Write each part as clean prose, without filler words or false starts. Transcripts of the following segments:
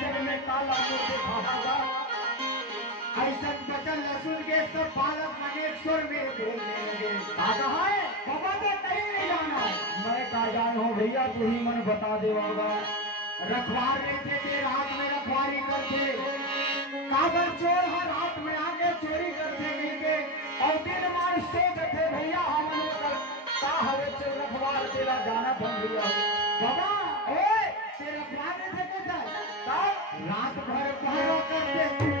जग में काला मुंह दिखागा। ऐसा बचन लहसुन के सब बालक मनेश्वर में बोलने लगे। कहा है बाबा तो कहीं नहीं जाना है। मैं कहा जान हो भैया, तू ही मन बता दे होगा। रखवार रहते थे, रात में रखवारी करते, काबर चोर हर रात में आके चोरी करते मिलके, और दिन मार सोच थे भैया हमन कर का हवे चोर रखवार तेरा जाना बन भैया। बाबा ओए तेरा रखवार रहते कैसा का रात भर पहरा करते।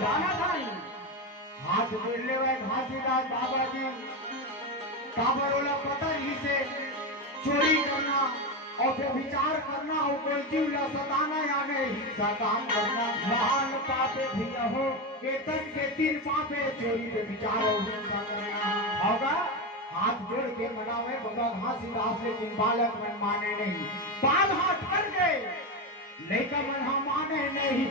जाना था हाथ जोड़ ले हुए घासीदास बाबा जी। काबर वाला पता ही से चोरी करना और फिर विचार करना और कोई जीव ला सताना या नहीं हिंसा काम करना महान पापे भैया हो। केतन के 3 पापे चोरी पे विचार और हिंसा करना होगा। हाथ जोड़ के मना में बाबा घासीदास लेकिन बालक मन माने नहीं। बाल हाथ कर गए लेकिन मन हम माने नहीं।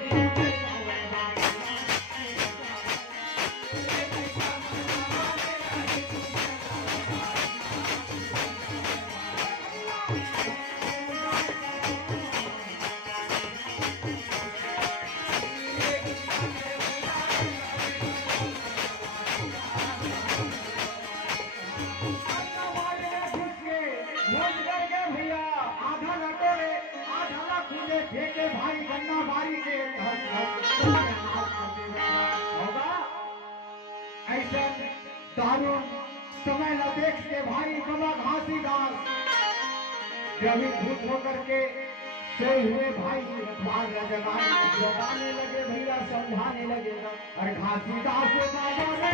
फेंके भाई गन्ना बारी के होगा। ऐसा दारुण समय न देख के भाई बाबा घासीदास भूत होकर के सोए हुए भाई जगाने लगे भैया, समझाने लगेगा। और घासीदास बाबा